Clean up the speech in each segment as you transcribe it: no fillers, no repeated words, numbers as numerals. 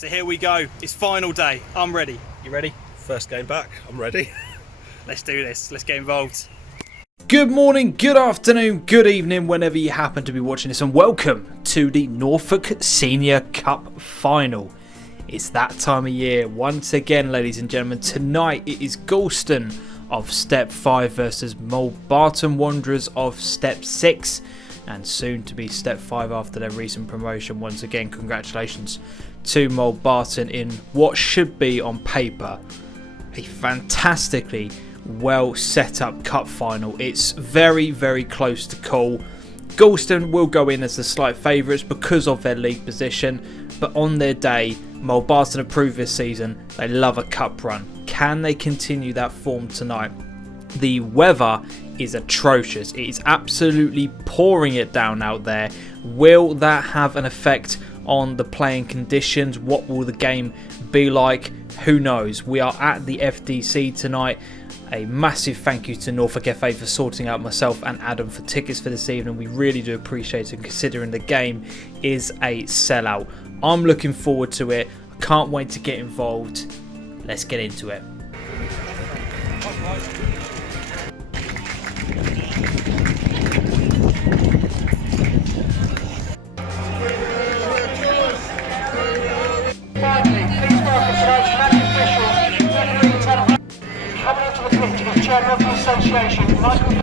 So here we go, it's final day. I'm ready. You ready? First game back, I'm ready. Let's do this, let's get involved. Good morning, good afternoon, good evening, whenever you happen to be watching this, and welcome to the Norfolk Senior Cup Final. It's that time of year once again, ladies and gentlemen. Tonight it is Gorleston of Step 5 versus Mulbarton Wanderers of Step 6, and soon to be Step 5 after their recent promotion. Once again, congratulations to Mulbarton in what should be, on paper, a fantastically well set up cup final. It's very, very close to call. Gorleston will go in as the slight favourites because of their league position, but on their day, Mulbarton have proved this season they love a cup run. Can they continue that form tonight? The weather is atrocious. It is absolutely pouring it down out there. Will that have an effect on the playing conditions? What will the game be like? Who knows? We are at the FDC tonight. A massive thank you to Norfolk FA for sorting out myself and Adam for tickets for this evening. We really do appreciate it, considering the game is a sellout. I'm looking forward to it. I can't wait to get involved. Let's get into it. Coming into the pitch is Chairman of the Association, Michael.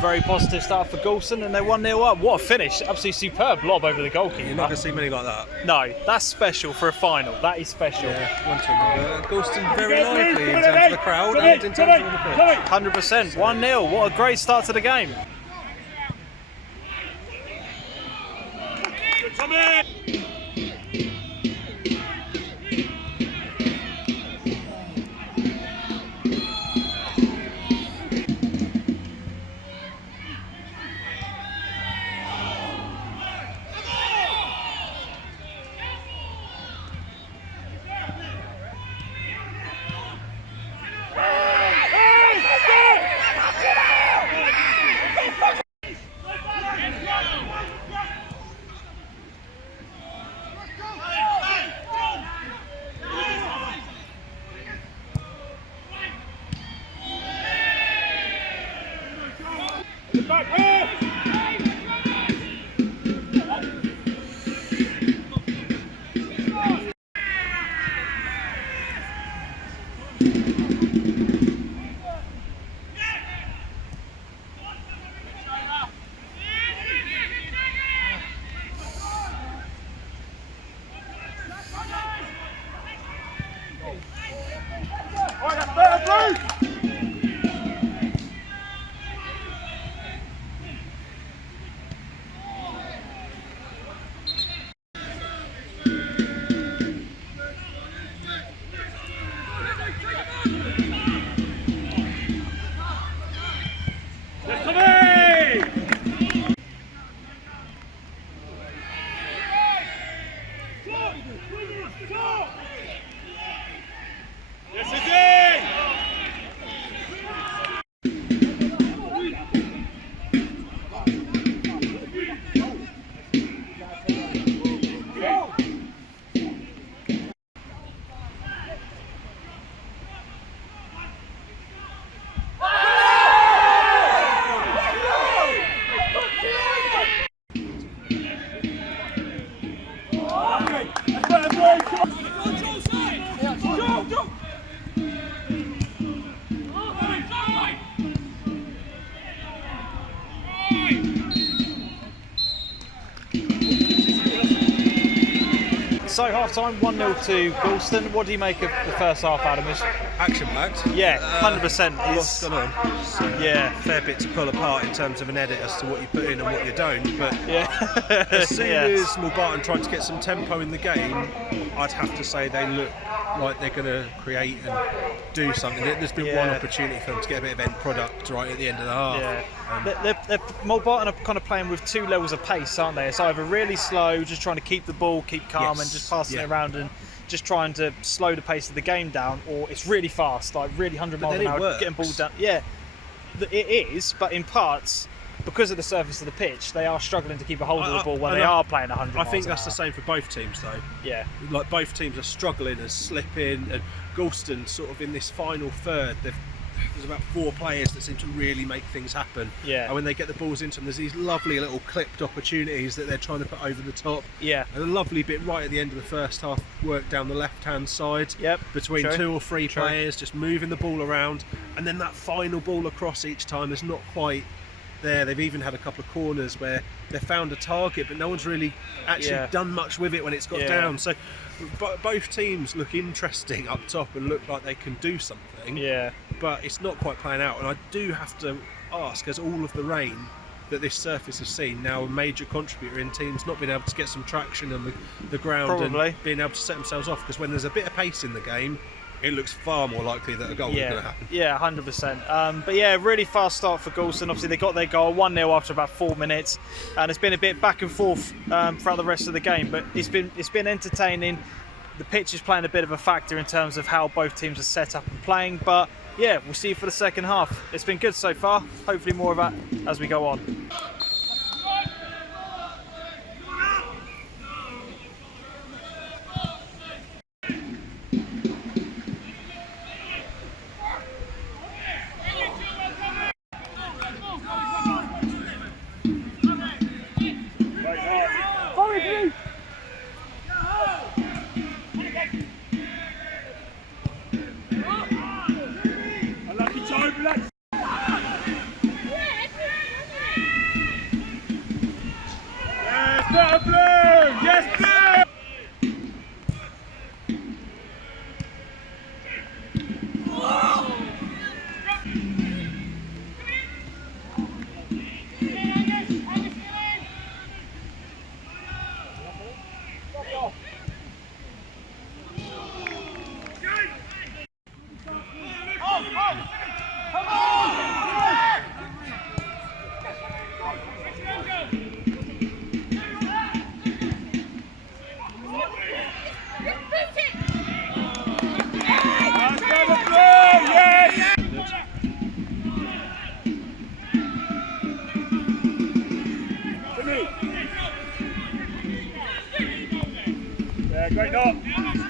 Very positive start for Gorleston, and they're 1-0 up. What a finish. Absolutely superb lob over the goalkeeper. You're not going to see many like that. No, that's special for a final. That is special. Yeah, Gorleston very lively in terms of the crowd and in terms of the pitch. 100%. 1-0. What a great start to the game. So half time, 1-0 to Gorleston. What do you make of the first half, Adam? Action-packed. Yeah, 100%. What's going on? So, Yeah. fair bit to pull apart in terms of an edit as to what you put in and what you don't. But Yeah. as soon Yeah. as Mulbarton tried to get some tempo in the game, I'd have to say they look like they're going to create and do something. There's been one opportunity for them to get a bit of end product right at the end of the half. Yeah. Mulbarton are kind of playing with two levels of pace, aren't they? It's either really slow, just trying to keep the ball, keep calm, and just passing it around and just trying to slow the pace of the game down, or it's really fast, like really 100 miles an hour, getting balls down. Yeah, it is, but in parts, because of the surface of the pitch, they are struggling to keep a hold of the ball when they are playing 100 miles I think an that's hour. the same for both teams, though. Yeah. Like, both teams are struggling and slipping, and Gorleston sort of in this final third, there's about 4 players that seem to really make things happen. Yeah. And when they get the balls into them, there's these lovely little clipped opportunities that they're trying to put over the top. Yeah. And a lovely bit right at the end of the first half, work down the left-hand side. Yep. Between True. 2 or 3 True. players, just moving the ball around, and then that final ball across each time is not quite there. They've even had a couple of corners where they found a target, but no one's really actually done much with it when it's got down. So both teams look interesting up top and look like they can do something. Yeah. But it's not quite playing out, and I do have to ask, as all of the rain that this surface has seen now a major contributor in teams not being able to get some traction on the ground and being able to set themselves off, because when there's a bit of pace in the game, it looks far more likely that a goal is going to happen. Yeah, 100%. But yeah, really fast start for Gorleston. Obviously, they got their goal 1-0 after about 4 minutes, and it's been a bit back and forth throughout the rest of the game. But it's been entertaining. The pitch is playing a bit of a factor in terms of how both teams are set up and playing. But yeah, we'll see you for the second half. It's been good so far. Hopefully, more of that as we go on.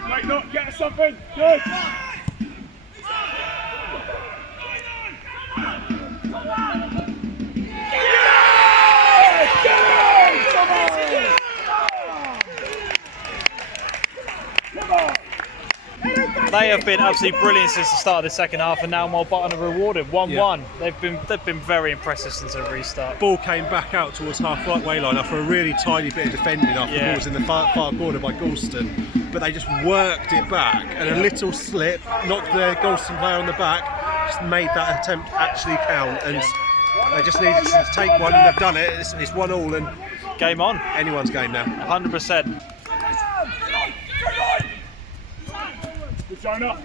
Great knock, get us something, good! They have been absolutely brilliant since the start of the second half, and now Mulbarton are rewarded 1-1. They've been very impressive since the restart. Ball came back out towards half-way line after a really tiny bit of defending after the ball was in the far corner by Gorleston, but they just worked it back, and a little slip knocked the Gorleston player on the back, just made that attempt actually count, and they just needed to take one, and they've done it. It's 1-1, and game on. Anyone's game now. 100%. Good showing up.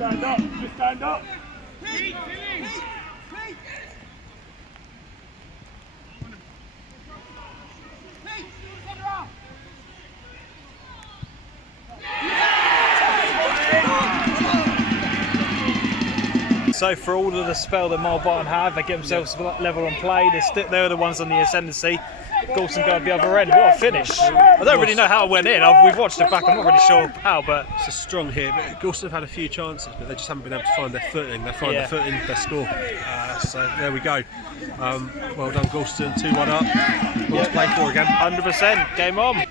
Stand up, just stand up. So for all of the spell that Mulbarton have, they get themselves level on play. They're the ones on the ascendancy. Gorleston go at the other end. What a finish! I don't really know how it went in. We've watched it back. I'm not really sure how, but it's a strong hit. But Gorleston have had a few chances, but they just haven't been able to find their footing. They find their footing, they score. So there we go. Well done, Gorleston. 2-1 up. What to play for again? 100%. Game on.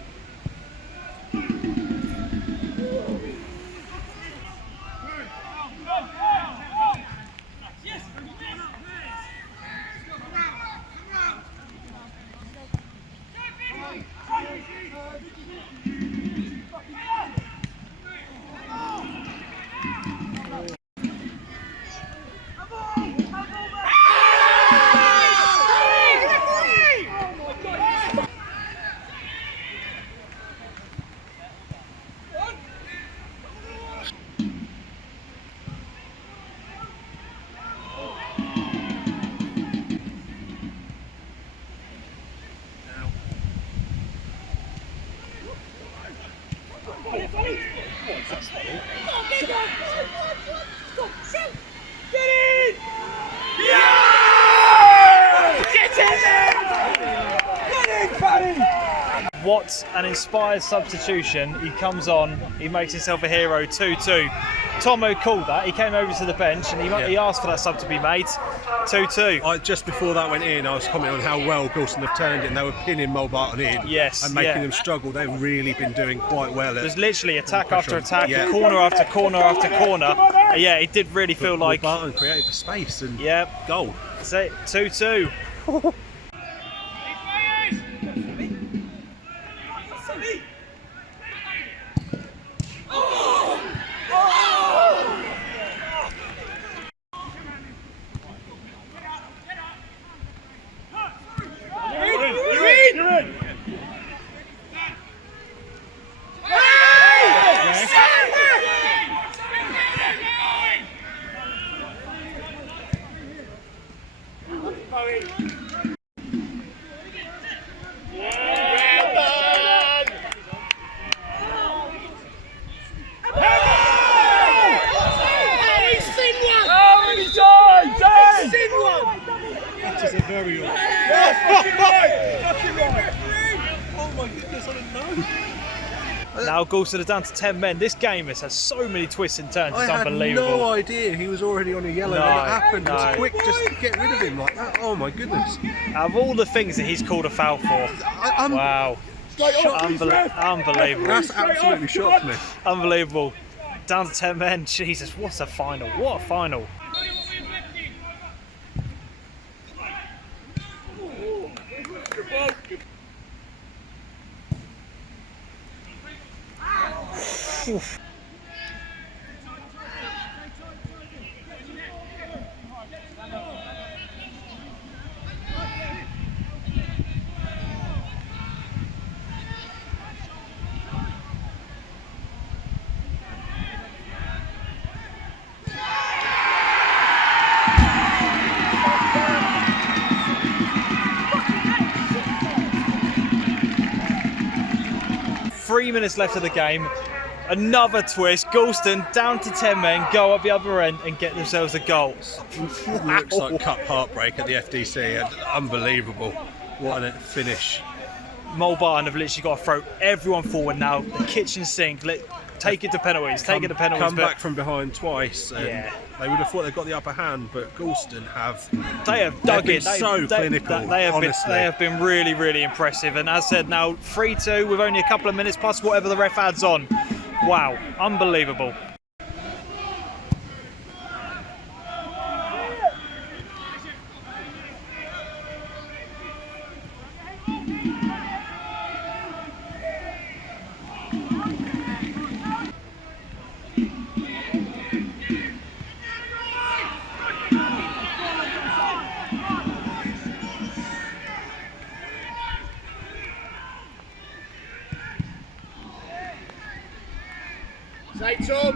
What an inspired substitution. He comes on, he makes himself a hero. 2-2. Tomo called that. He came over to the bench and he asked for that sub to be made. 2-2. Just before that went in, I was commenting on how well Gorleston have turned it, and they were pinning Mulbarton in and making them struggle. They've really been doing quite well. There's literally attack after attack, corner after corner after corner. Yeah, it did really feel like Mulbarton created the space and goal. That's it. 2-2. That is a very odd. Oh my goodness, I didn't know. Now Gorleston are down to 10 men. This game has had so many twists and turns. It's I unbelievable. had no idea he was already on a yellow when it happened. It was quick just to get rid of him like that. Oh my goodness. Out of all the things that he's called a foul for, wow. Unbelievable. That's absolutely shocked me. Unbelievable. Down to 10 men. Jesus, what a final. What a final. Oof. Three minutes left of the game. Another twist. Gorleston down to 10 men, go up the other end and get themselves a goal. Looks like cup heartbreak at the FDC. And unbelievable. What a finish. Mulbarton have literally got to throw everyone forward now. The kitchen sink. Take it to penalties. Take it to penalties. Come back from behind twice. And they would have thought they got the upper hand, but Gorleston have. They have dug it. So clinical. They have been really, really impressive. And as said, now 3-2 with only a couple of minutes plus whatever the ref adds on. Wow, unbelievable. Say Tom.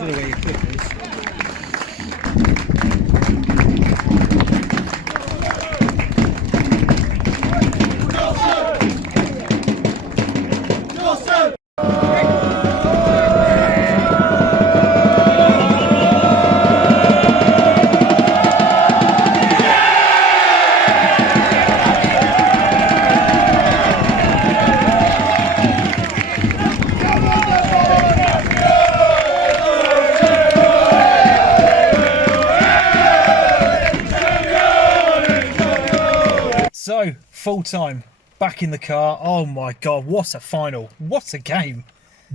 don't know where your clip is. So, full time, back in the car. Oh my God, what a final. What a game.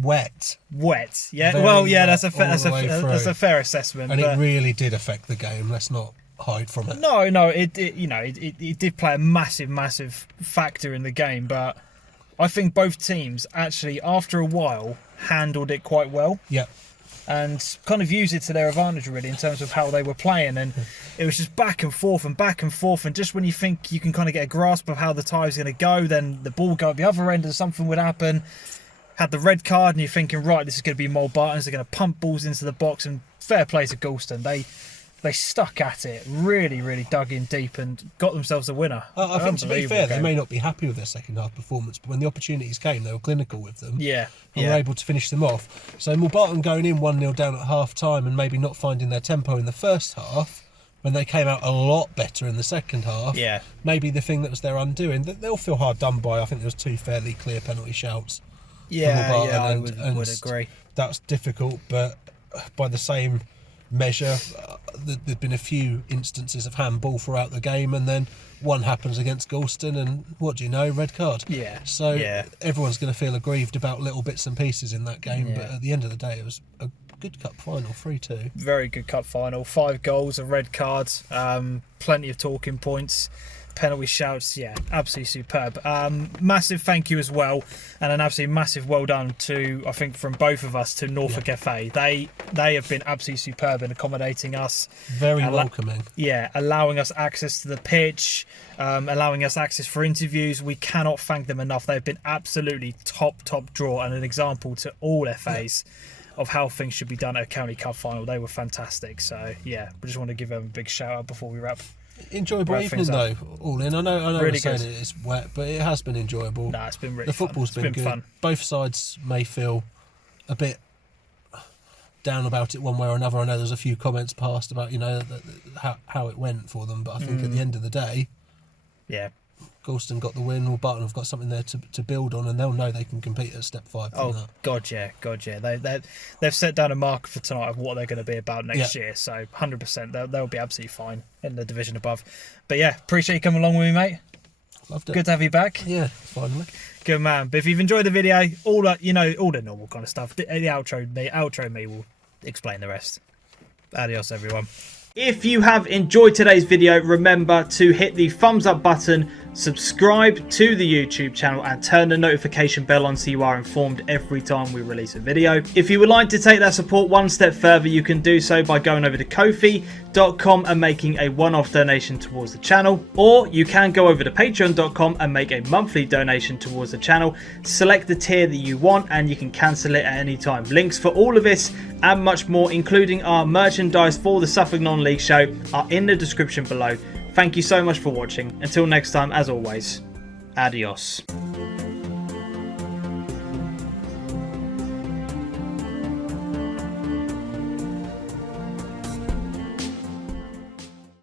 Wet. Wet. Yeah, Very well, yeah, wet that's all the way a through. fair assessment. And but it really did affect the game. Let's not hide from it. No, it did play a massive factor in the game, but I think both teams actually, after a while, handled it quite well. Yeah. And kind of used it to their advantage, really, in terms of how they were playing. And it was just back and forth. And just when you think you can kind of get a grasp of how the tie's going to go, then the ball go at the other end and something would happen. Had the red card, and you're thinking, right, this is going to be Mulbarton's. They're going to pump balls into the box. And fair play to Gorleston. They stuck at it, really dug in deep and got themselves a winner. I think, to be fair, game. they may not be happy with their second half performance, but when the opportunities came, they were clinical with them. Yeah. And were able to finish them off. So Mulbarton going in 1-0 down at half time and maybe not finding their tempo in the first half, when they came out a lot better in the second half, maybe the thing that was their undoing. They'll feel hard done by. I think there was 2 fairly clear penalty shouts. I would agree. That's difficult, but by the same measure, there've been a few instances of handball throughout the game, and then one happens against Gorleston, and what do you know, red card. So everyone's going to feel aggrieved about little bits and pieces in that game, but at the end of the day, it was a good cup final, 3-2. Very good cup final. 5 goals, a red card, plenty of talking points, penalty shouts. Absolutely superb. Massive thank you as well, and an absolutely massive well done to, I think, from both of us, to Norfolk FA. They have been absolutely superb in accommodating us, very welcoming. Allowing us access to the pitch, allowing us access for interviews. We cannot thank them enough. They've been absolutely top draw and an example to all FAs of how things should be done at a county cup final. They were fantastic. So we just want to give them a big shout out before we wrap. Enjoyable evening though, all in. I know Really we're saying good. it's wet, but it has been enjoyable. No, it's been really The football's fun. been good. Fun. Both sides may feel a bit down about it one way or another. I know there's a few comments passed about, how it went for them, but I think at the end of the day, Gorleston got the win. Mulbarton have got something there to build on, and they'll know they can compete at step 5 from that. God, yeah. They've set down a marker for tonight of what they're going to be about next year. So 100%, they'll be absolutely fine in the division above. But appreciate you coming along with me, mate. Loved it. Good to have you back. Yeah, finally. Good man. But if you've enjoyed the video, all the normal kind of stuff. The outro me will explain the rest. Adios, everyone. If you have enjoyed today's video, remember to hit the thumbs up button, subscribe to the YouTube channel, and turn the notification bell on so you are informed every time we release a video. If you would like to take that support one step further, you can do so by going over to Ko-fi.com and making a one-off donation towards the channel, or you can go over to Patreon.com and make a monthly donation towards the channel. Select the tier that you want and you can cancel it at any time. Links for all of this and much more, including our merchandise for the Suffolk Non-League show, are in the description below. Thank you so much for watching. Until next time, as always, adios.